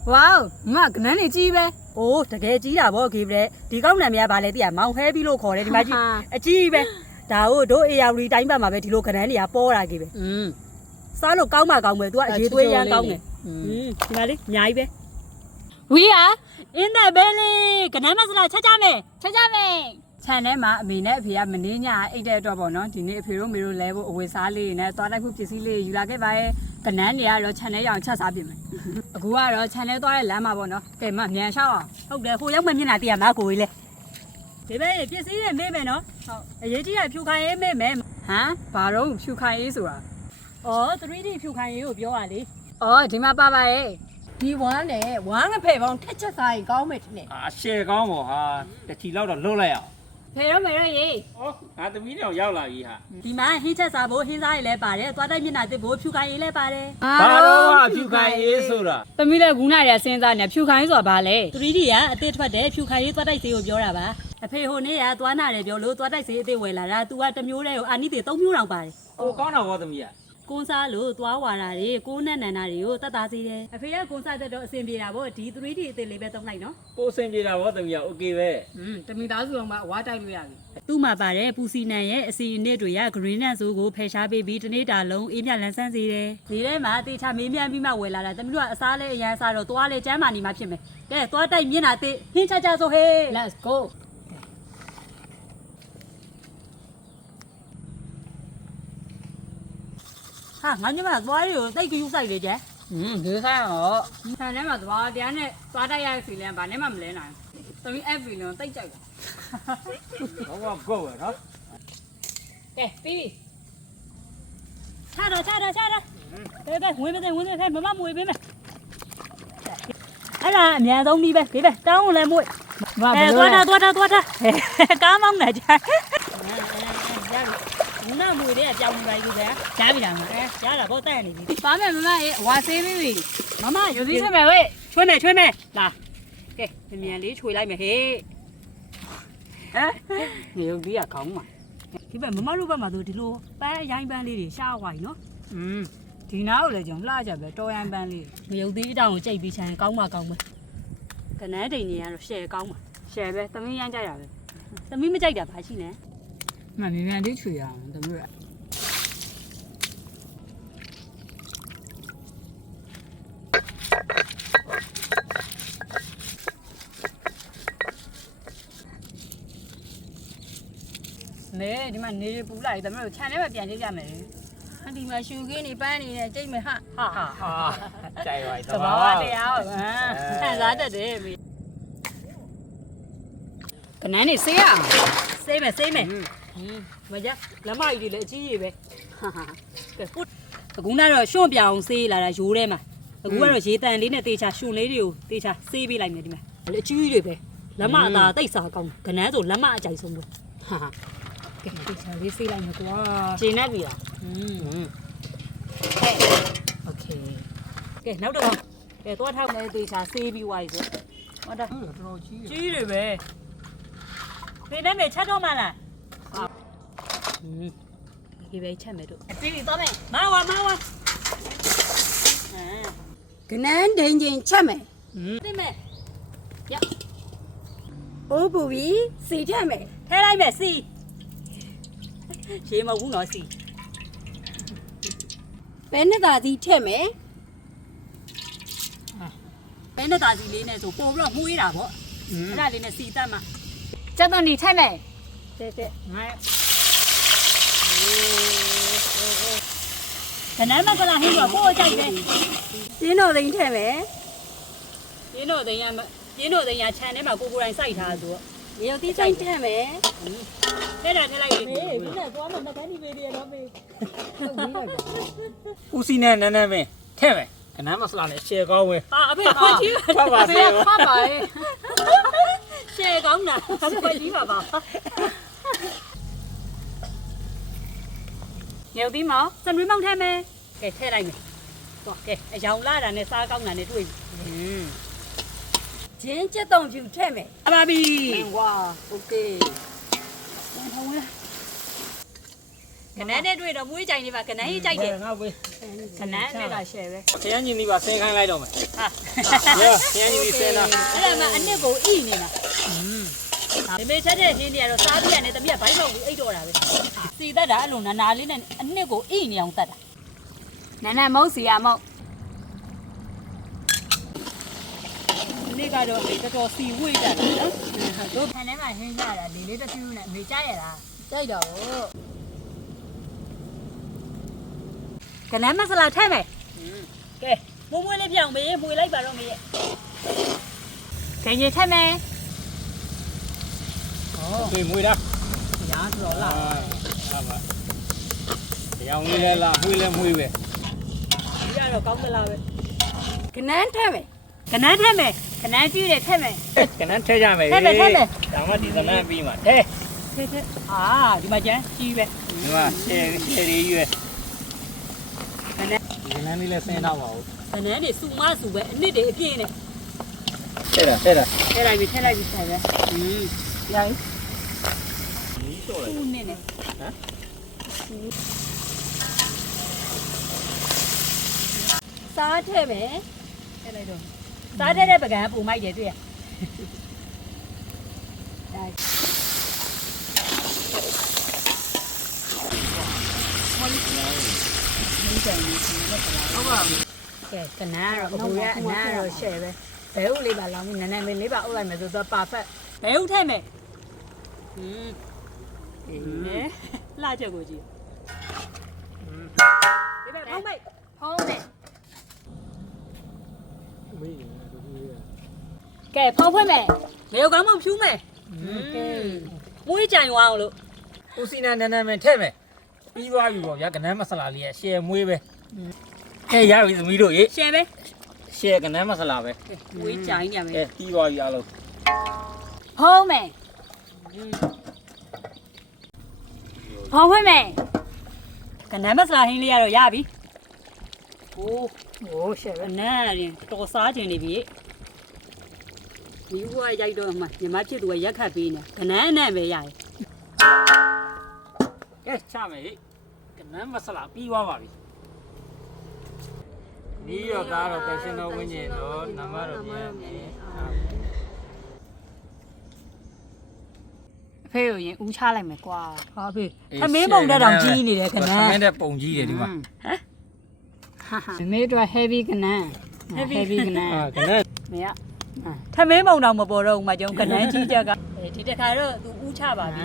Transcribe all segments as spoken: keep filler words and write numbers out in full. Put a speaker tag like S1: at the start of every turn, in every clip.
S1: Wow, ma, cái này chi bé?
S2: Ồ, thật cái chi là bao kịp đấy. Đi công làm nhà bà lấy tiền mong hết bị lô khó đấy thì mà chi, chi bé. Đâu, đôi yêu đi đánh bà mà về thì lô cái này là po là kịp.
S1: Ừ.
S2: Sao lô công mà công người tôi chỉ tôi giang công này. Ừ, thì mà đi nhảy bé.
S1: Quý à?
S2: In đây bé đi, cái này mà là cha cha mẹ,
S1: cha cha mẹ. Cha này mà mình này phía mình đi nhà ít để cho bọn nó thì này phía mình rồi lấy bộ quần xá đi này, toàn là phụ chỉ đi, dù là cái bài cái này thì rồi cha này yang cha sao bị mày. Cú à rồi cha này toàn là làm mà bọn nó, cái mà nhà sao à?
S2: Không để khu giống mình như là tiền mà cùi lên. Thế bé, phía xí này mẹ mẹ nó. Vậy chứ là phiêu khai em mẹ mẹ.
S1: Hả? Bà đâu phiêu khai ấy rồi à?
S2: Ờ, tôi đi phiêu khai ấy biểu à đi.
S1: Ờ, thì mà ba ba ấy.
S3: Đi quán này, quán cái phải bằng thách chất sai có mệt này.
S4: À, xe có một ha, cái chỉ lâu rồi lâu lại à?
S1: Thế đó mày nói gì?
S4: Ồ, à, tôi biết nào giao là gì hả?
S2: Thì mà hi cha sa bố hi ra lại bà đấy, tôi đây mình là tôi bố phiêu khai ấy lại bà đấy.
S4: Bà đâu à, phiêu khai ấy rồi à?
S1: Tôi mới là cũng này là xem ra nhà phiêu khai rồi bà lấy.
S2: Tôi đi à, tôi thoát đấy phiêu khai ấy tôi đây sẽ biểu là bà. Phải hôm nay à, tôi nào để biểu lúa tôi đây sẽ tôi về là ra tôi ăn tôm đấy, anh đi để tôm nhiêu nào bà đấy.
S4: Ồ, có nào có tầm gì à?
S2: Con sa lúa tôi vào là đi, con này này này đi, ta ta gì đấy. Phải con sa tôi xem đi là bố tí tôi đi tôi lấy về tôm này nó.
S4: Cô xem gì nào có tầm gì à? Ok về.
S1: Ừ, tôi mình đã dùng mà quá trai luôn à.
S2: Tu mà bà đấy, pussy này ấy, xí nè rồi à, green là số của phải sao baby cho nên đã lâu, im nhà làm sao gì đấy. Thì đấy mà, thì cha mình miếng mà về là là, tụi mình sao lấy, nhà sao rồi, tôi lấy chém mà đi mà phim này. Cái tôi đây miếng là thì, hin cha cha rồi he.
S1: Let's go.
S2: Ha, ngay như mà tôi rồi, đây cái gì vậy chứ?
S1: Ừ, thứ sao hả? Thằng này mà tôi đi ăn này, tôi đây ai phì lên, bà này mà mình lên này. Tôi nghĩ em phì lên, tay chạy.
S4: Có có cô rồi đó.
S1: Kệ, đi.
S2: Cha rồi, cha rồi, cha rồi. Đây đây, ngồi bên đây, ngồi bên đây, mà mùi bên này. Ấy là nhà ông đi bên, cái này, tao lại mùi. Ê, tôi ra, tôi ra, tôi ra. Cá mong này cha. Nó mùi đấy là chồng vậy gì vậy?
S1: Chả bị làm
S2: à? Chả là có tên này gì?
S1: Ba mẹ mama ấy, hóa xe đi.
S2: Mama,
S1: 有啲出咩喂？
S2: 吹咩吹咩？嗱，嘅，面你吹嚟咪起。
S1: 有啲啊講嘛。
S2: ဒီဘက်မမတို့ဘက်မှာဆိုဒီလိုပန်းရိုင်းပန်းလေးတွေရှားသွားပြီနော်
S1: อืมဒီနားကိုလည်းကျွန်တော်လှကြပဲတော်ရန်ပန်းလေး
S2: မယုံသေးအတောင်ကိုကြိတ်ပြီးချမ်းကောင်းမှကောင်းပဲကနန်းတိန်ကြီးကတော့ရှယ်ကောင်းပါ
S1: ရှယ်ပဲသမီးရမ်းကြရပဲ
S2: သမီးမကြိုက်တာဘာရှိလဲ
S1: မမြင်မြန်လေးချွေရအောင်သမီးကနေဒီမှာနေပူလိုက်သမီးတို့ခြံထဲမှာပြန်ကြည့်ကြမယ်
S3: ဒီမှာရှူခင်းနေပန်းနေနဲ့ကြိတ်မယ်ဟာ
S1: ဟာဟာ
S4: chạy rồi.
S1: သဘာဝတရားဟမ်ဆန်စားတတ်တယ်မိကနန်းနေဆေးရအောင်
S2: စေးမယ်စေးမယ်မကြလက်မကြီးတွေလည်းအကြီးကြီးပဲဟာဟာကဲပုတ်အခုကတော့ရွှွန့်ပြောင်စေးလာတာရိုးထဲမှာအခုကတော့ရေတန်လေးနဲ့တေချာရွှွန့်လေးတွေကိုတေချာစေးပေးလိုက်မယ်ဒီမှာအကြီးကြီးတွေပဲလက်မအသာတိတ်စာကောင်းကနန်းဆိုလက်မအကြိုက်ဆုံးပဲဟာဟာကဲတေချာလေးစေးလိုက်မယ်ကွာ
S1: ခြေနဲ့ပြီလား
S2: อืม
S1: โอเค
S2: ကဲနောက်တော့ကဲသွားထောက်မယ်တေချာစေးပြီးွားပြီဆိုဟောတာ
S4: တော်တော်ကြီး
S2: ကြီးတွေပဲနေနဲ့မေချက်တော့မှလားอืมဒီပဲချက်မယ်တို့
S1: ပြီးပြီသွားမယ်
S2: မဝါမဝါအာ
S3: ကနန်းဒိန်ချင်းချက်မယ်
S2: သိမဲ့
S3: အိုးပူပြီးစီထက်မယ်
S2: ထဲလိုက်မယ်စီရေမဟုတ်ဘူးနော်စီ
S3: ပဲနှစ်သာစီထက်မယ်
S2: ပဲနဲ့တာစီလေးနဲ့ဆိုပို့ပြီးတော့မှုေးတာပေါ့အဲ့ဒါလေးနဲ့စီတတ်မှာ
S1: ကျက်တော့နေထိုက်မယ်
S2: တဲ့တဲ့
S1: ငါ
S2: ကနန်းမကလာဟင်းတော့ကိုယ်ကြိုက်တယ်
S3: ကျင်းတော်သိန်းထက်မယ်
S2: ရင်းတို့တင်ရရင်းတို့တင်ရခြံထဲမှာကိုကိုတိုင်းစိုက်ထားဆိုတော့
S3: ရေသီးဆိုင်ထက်မယ်
S2: ထဲတာထဲလိုက်ပြီမေးခုနကသွားမှမကန်းဒီမေးတယ်တော့မေး
S4: ဦးစီနဲ့နန်းနန်းပဲထဲ့မယ်ခဏမစလာနဲ့ရှယ်ကောင်းပဲ
S2: အာအဖေခွက်ကြီး
S4: ဖတ်ပါစေ
S1: ဖတ်ပါလေ
S2: ရှယ်ကောင်းတာခွက်ကြီးပါပါ
S1: ညော်ဒီမောင်
S2: စံရွေးမောင်းထဲမယ်ကဲထဲလိုက်မယ်တော့ကဲအယောင်လာတာနဲ့စားကောင်းတာနဲ့တွေ့ပြီ
S1: อืม
S3: ကျင်းကျက်တုံဖြူထက်မယ်
S2: အပါပြီ
S1: ဝါโอเค
S2: ထုံးလားကကနန်းနဲ့တွေ့တော့မွေးကြိုင်နေပါကနန်းကြီးကြိုက်တယ်
S4: ငါဝေး
S1: ခဏနဲ့ကရှယ်ပဲ
S4: ခရမ်းကြီးဒီပါဆဲခိုင်းလိုက်တော့မယ်
S2: ဟာ
S4: ရခရမ်းကြီးဆဲလား
S2: အဲ့ဒါမှအနှစ်ကိုဣနေတာဒီမေချက်တဲ့ဟင်းတွေကတော့စားပြီးရတယ်တမီးကဘိုက်တော့ဘူးအိတ်တော့တာပဲစီတတ်တာအဲ့လိုနာနာလေးနဲ့အနှစ်ကိုဣနေအောင်တတ်တာ
S1: နန်းနန်းမုတ်စီရမုတ်
S2: ဒီနေ့ကတော့လေတော်တော်စီဝိတ်တာနော်
S1: တို့ခန်းထဲမှာဟင်းကြတာလေလေးတစ်ဖြူနဲ့မေကြရတာ
S3: ကြိုက်တော့
S2: ကနန်းမဆလာထဲမယ်ကဲမွေးမွေးလေးပြောင်းမေးမွေးလိုက်ပါတော့မေးရဲ့
S1: ဂိင်ကြီးထက်မယ်
S4: တွေ့မွေးလား
S2: ညာတော်လာ
S4: ဟာပါရောင်လေးလဲလားမွေးလဲမွေးပဲ
S2: ဒီကတော့ကောင်းသလားပဲ
S3: ကနန်းထဲမယ်
S2: ကနန်းထဲမယ်
S1: ခဏပြည့်တယ်ထက်မယ်
S4: ကနန်းထဲကြမယ်
S2: ထဲမယ်ထဲမယ်
S4: ဒါမှဒီကနန်းပြီးမှထဲ
S2: ထဲထဲအာဒီမှာကျန်ကြီးပဲ
S4: ဒီမှာရှယ်ရှယ်လေးရွယ်ကနန်းဒီကနန်းလေးလဲဆင်းထားပါဦး
S2: ကနန်းတွေစုမစုပဲအနှစ်တွေအပြည့်နဲ့
S4: ထဲတာထဲတာ
S1: ထည့်လိုက်ပြီထည့်လိုက်ပြီဆက်ပဲဟင်း
S2: ရိုင်း
S4: ဒီတော့လေ
S1: ခုနဲ့နဲ့
S3: စားထဲမယ်
S2: ထဲလိုက်တော့စားတဲ့တဲ့ပကံပုံမိုက်တယ်တွေ့ရ
S1: ဟုတ်ပါဘူးကဲကနန်းကတော့အဘူရအနန်းကတော့ရှယ်ပဲဘဲဥလေးပါလောင်းပြီးနန်းနန်းလေးလေးပါအုပ်လိုက်မယ်ဆိုတော့ perfect
S2: ဘဲဥထဲမယ်ဟင်းအေးလှချက်ကိုကြည့်ဒီဘက်ပုံမိုက်
S1: ဖုံးမယ်
S4: မင်းတို့ကြီး
S1: ကဲဖုံးဖွင့်မယ်
S2: လေကောင်းမဖြူးမယ်
S1: ကဲ
S2: မွေးကြိုင်သွားအောင်လို့
S4: ဦးစီနာနန်းနန်းမထဲမယ်ပြီးသွားပြီပေါ့ဗျာကနန်းမဆလာလေးရရှယ်မွေးပဲဟဲ့ရပြီသမီးတို့ရေ
S2: ရှယ်ပဲ
S4: ရှယ်ကနန်းမဆလာပဲ
S2: မွေးကြိုင်ရမယ်
S4: ကဲပြီးသွားပြီအားလုံး
S1: ဖုံးမယ်ဖုံးဖွင့်မယ်
S2: ကနန်းမဆလာဟင်းလေးရတော့ရပြီโอ้
S1: โอ้ရှယ်
S2: က
S1: ပဲ
S2: နန်းရင်တော်စားခြင်းနေပြီဒီဘွားရိုက်တော့မှညီမဖြစ်သူကရက်ခတ်ပေးနေကနန်းနဲ့ပဲရတယ်
S4: ကဲချမယ်ဟေ့ကနန်းမဆလာပြီးသွားပါပြီဒီရောကားတော့ကရှင်တော်ဝင်းကျင်တော့နမတော်ပြန်ပြီ
S1: အဖေကိုရင်ဦးချလိုက်မယ်ကွာ
S2: ဟာဖေးသမင်းပုံတက်တောင်ကြီးနေတယ်ကန
S4: သမ
S2: န်း
S4: င်းတဲ့ပုံကြီးတယ်ဒီမှာ
S1: ဟာဟာမေတို့ heavy ကနန်း heavy ကနန်း
S4: အာကနန်း
S1: မေက
S2: သမင်းပုံတောင်မပေါ်တော့ဘူးမကြောင်ကနန်းကြီးချက်ကဒီတစ်ခါတော့သူဦးချပါပြီ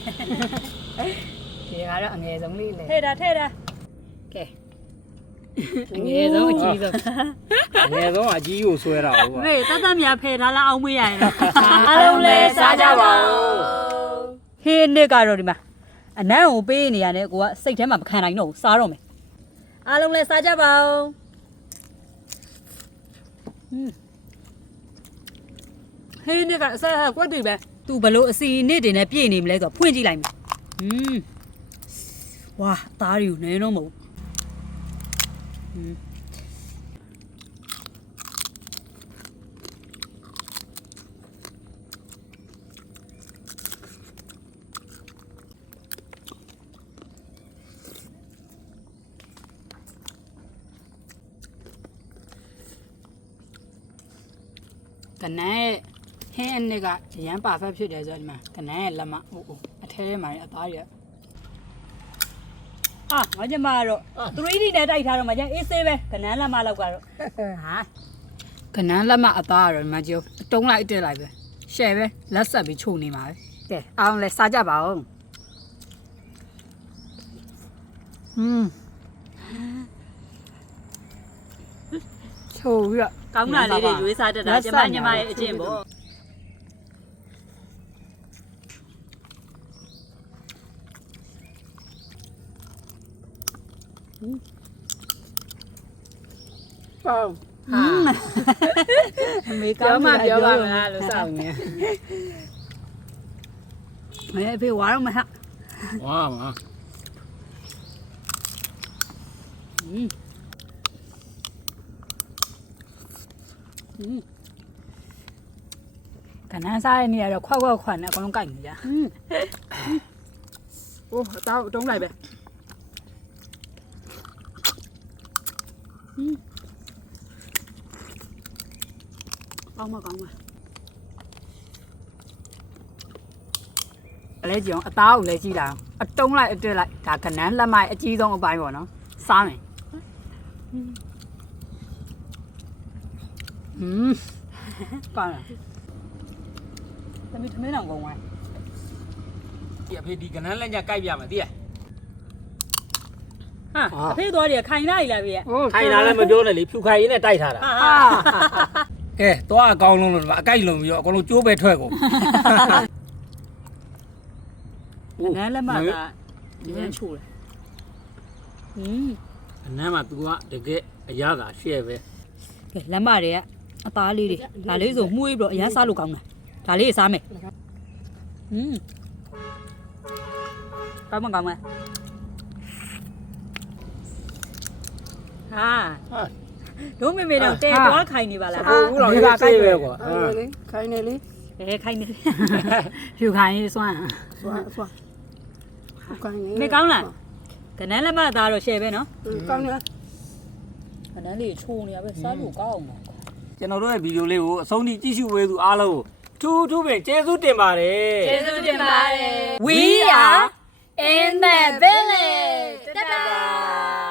S1: ဒီကတော့အငယ်ဆုံးလေးလေ
S2: ထဲတာထဲတာ
S1: ကဲအငယ်ဆုံးအကြီးဆုံး
S4: ငယ်ဆုံးအကြီးကိုဆွဲတာဟုတ်ပါ
S2: မေတတ်တမြဖယ်ထားလားအောင်မေးရရင်တော့
S1: အားလုံးလည်းစားကြပါဦး
S2: ဟင်းနစ်ကတော့ဒီမှာအနံ့ကိုပေးနေရတယ်ကိုကစိတ်ထဲမှာမခံနိုင်တော့ဘူးစားတော့မယ်အားလုံးလည်းစားကြပါဦးဟင်းနစ်ကအစားကွက်တွေပဲသူဘလို့အစီနစ်တွေနဲ့ပြည့်နေမလဲဆိုတော့ဖွင့်ကြည့်လိုက်မယ်ဟင်းဝါသားတွေကိုနည်းတော့မဟုတ်ဟင်း
S1: ကနန်းရဲ့ဟင်းအနစ်ကရမ်း perfect ဖြစ်တယ်ဆိုတော့ဒီမှာကနန်းရဲ့လက်မဟိုအထဲထဲမှာအသားတွေ
S2: အာငါကျမကတော့ three D နဲ့တိုက်ထားတော့မှကျန်အေးဆေးပဲကနန်းလက်မလောက်ကတော့
S1: ဟာကနန်းလက်မအသားကတော့ဒီမှာကျုပ်အတုံးလိုက်တက်လိုက်ပဲရှယ်ပဲလက်ဆက်ပြီးချုပ်နေမှာပဲကဲအားလုံးလည်းစားကြပါဦးอืมချိုးပြီးတော့
S2: ကောင်းတာလေးတွေရွေးစားတတ်တာကျမညမရဲ့အကျင့်ပေါ့
S1: ပေါ့
S2: ဟာ
S1: မေကောင်းမှပြောပါမလားလို့စောင့်နေမေအဖေဝါတော့မဟာ
S4: ဝါမ
S1: ကနန်းစားရဲ့နေရာတော့ခွက်ခွက်ခွက်နဲ့အကုန်လုံးကြိုက်နေကြဟိုးအသားအတုံးလိုက်ပဲ
S2: ကောင်းမကောင်းမ
S1: အလဲကြည့်အောင်အသားကိုလည်းကြည့်လိုက်အောင်အတုံးလိုက်အတွေ့လိုက်ဒါကနန်းလက်မိုက်အကြီးဆုံးအပိုင်းပေါ့နော်စားမယ်ဟမ်ပါလား
S2: သမီးထမင်းအောင်ကောင်းသွား
S4: ဒီအဖေဒီကနန်းလက်ညကြိုက်ပြမယ်သိရ
S2: ဟာအဖေသွားတယ်ခိုင်လိုက်လားဖေက
S4: ခိုင်လာလည်းမပြောနဲ့လေဖြူခိုင်ရင်းနဲ့တိုက်ထားတာ
S2: ဟာ
S4: ကဲသွားအကောင်းလုံးလို့အကိုက်လုံးပြီးတော့အကုန်လုံးကျိုးပဲထွက်ကုန်
S2: နန်းလက်မကဒီရန်ချိုးတယ်ဟင်း
S4: အနမ်းမှာ तू ကတကယ်အရသာရှဲ့ပဲ
S2: ကဲလက်မတွေကအသားလေးတွေဒါလေးဆိုမှုေးပြီးတော့အရန်စားလို့ကောင်းတာဒါလေးစားမယ်ဟင်းကောင်းမကောင်းမဟာတို့မေမေတော့တဲသွားခိုင်နေပါလား
S4: ဘူးတော့ရစိတ်ပဲကွာ
S3: လေခိုင်းနေလေ
S2: အဲခိုင်နေ
S1: ဖြူခိုင်းစွမ်း
S3: ဆွာဆွာခိုင်းနေ
S2: မေကောင်းလားကနန်းလက်မသားတော့ရှယ်ပဲနော်
S3: ကောင်းလား
S2: ကနန်းလေးချိုးနေရပဲစားလို့ကောင်းမှာ
S4: ကျွန်တော်တို့ရဲ့ဗီဒီယိုလေးကိုအဆုံးထိကြည့်ရှုပေးသူအားလုံးကိုထူးထူးပင်ကျေးဇူးတင်ပါတယ်
S1: ကျေးဇူးတင်ပါတယ်
S2: We are
S1: in the village တတာ